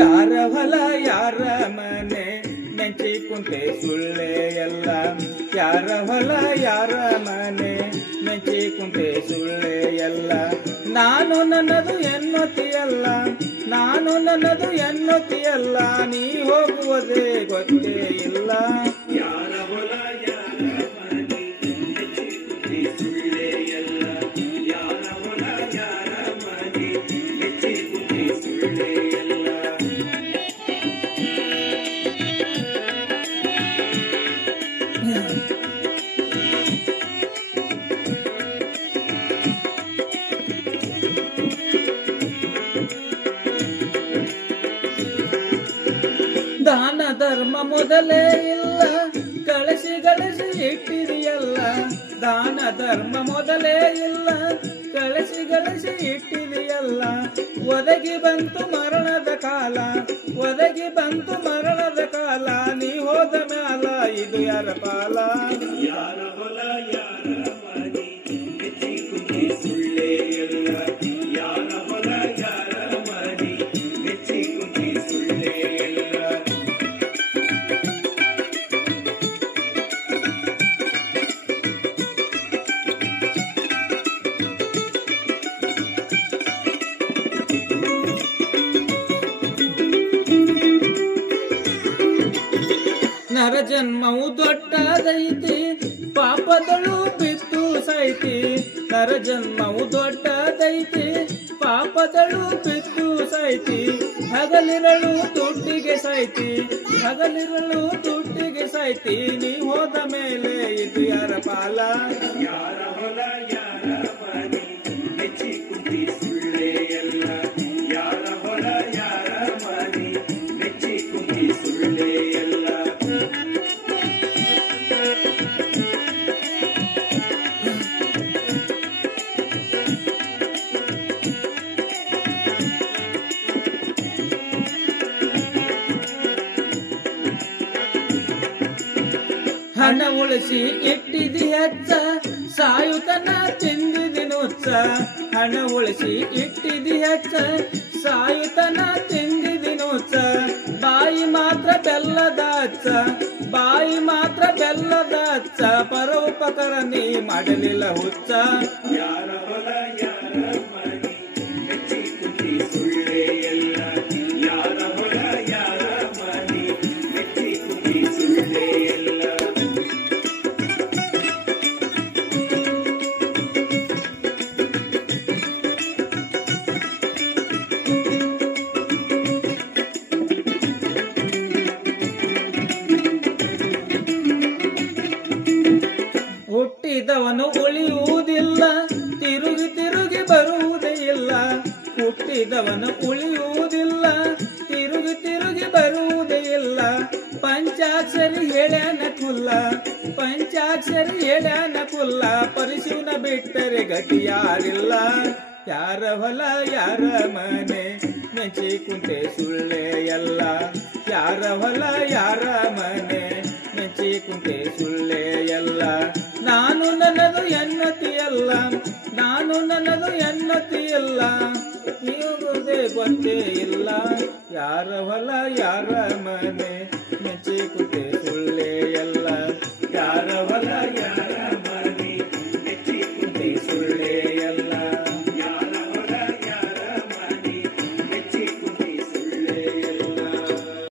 ಯಾರ ಹೊಲ, ಯಾರ ಮನೆ? ನೆಂಚಿ ಕುಂತೆ ಸುಳ್ಳೆ ಎಲ್ಲ. ಯಾರ ಹೊಲ, ಯಾರ ಮನೆ? ನೆಂಚಿ ಕುಂತೆ ಸುಳ್ಳೆ ಎಲ್ಲ. ನಾನು ನನ್ನದು ಎನ್ನುತ್ತೀಯಲ್ಲ ನಾನು ನನ್ನದು ಎನ್ನುತ್ತೀಯಲ್ಲ ನೀ ಹೋಗುವುದೇ ಗೊತ್ತೇ ಇಲ್ಲ. ಯಾರ ಧರ್ಮ ಮೊದಲೇ ಇಲ್ಲ, ಕಳಿಸಿ ಗಳಿಸಿ ಇಟ್ಟಿದೆಯಲ್ಲ. ದಾನ ಧರ್ಮ ಮೊದಲೇ ಇಲ್ಲ, ಕಳಿಸಿ ಗಳಿಸಿ ಇಟ್ಟಿದೆಯಲ್ಲ. ಒದಗಿ ಬಂತು ಮರಣದ ಕಾಲ, ಒದಗಿ ಬಂತು ಮರಣದ ಕಾಲ. ನೀ ಹೋದ ಮ್ಯಾಲ ಇದು ಯಾರ ಪಾಲ? ಜನ್ಮವು ದೊಡ್ಡದೈತಿ, ಪಾಪದಳು ಬಿತ್ತು ಸೈತಿ ನರ ಜನ್ಮವು ದೊಡ್ಡದೈತಿ, ಪಾಪದಳು ಬಿತ್ತು ಸೈತಿ ಹಗಲಿರಳು ತುಟ್ಟಿಗೆ ಸೈತಿ ಹಗಲಿರಳು ತುಟ್ಟಿಗೆ ಸೈತಿ ನೀ ಹೋದ ಮೇಲೆ ಇದು ಯಾರ ಪಾಲ. ಯಾರ ಹೊಲ, ಯಾರ ಮನೆ? ಹಣ ಉಳಿಸಿ ಇಟ್ಟಿದಿ ಹೆಚ್ಚ. ಸಾಯುತನ ತಿಂದಿದಿ ನುಚ್ಚ ಹಣ ಉಳಿಸಿ ಇಟ್ಟಿದಿ ಹೆಚ್ಚ. ಸಾಯುತನ ತಿಂದಿದಿ ನುಚ್ಚ ಬಾಯಿ ಮಾತ್ರ ಬೆಲ್ಲದ ಅಚ್ಚ. ಬಾಯಿ ಮಾತ್ರ ಬೆಲ್ಲದ ಅಚ್ಚ. ಪರೋಪಕರ ನೀ ಮಾಡಲಿಲ್ಲ ಹುಚ್ಚ. ಯಾರ ಉಳಿಯುವುದಿಲ್ಲ, ತಿರುಗಿ ತಿರುಗಿ ಬರುವುದೇ ಇಲ್ಲ. ಹುಟ್ಟಿದವನು ಉಳಿಯುವುದಿಲ್ಲ, ತಿರುಗಿ ತಿರುಗಿ ಬರುವುದೇ ಇಲ್ಲ. ಪಂಚಾಕ್ಷರಿ ಹೇಳ್ಯಾನ ಕುಲ್ಲ, ಪಂಚಾಕ್ಷರಿ ಹೇಳ್ಯಾನ ಕುಲ್ಲ. ಪರಿಶುನ ಬಿಟ್ಟರೆ ಗತಿ ಯಾರಿಲ್ಲ. ಯಾರ ಹೊಲ, ಯಾರ ಮನೆ ಮೆಚ್ಚಿ ಕುಂತೆ ಸುಳ್ಳೆ ಎಲ್ಲ. ಯಾರ ಹೊಲ, ಯಾರ ಮನೆ ನಾನು ನನ್ನದು ಎನ್ನತಿಯಲ್ಲ ನಾನು ನನ್ನದು ಎನ್ನತಿಯಲ್ಲ ನೀವುದೇ ಗೊತ್ತೇ ಇಲ್ಲ ಯಾರ ಹೊಲ ಯಾರ ಮನೆ ಮೆಚ್ಚಿ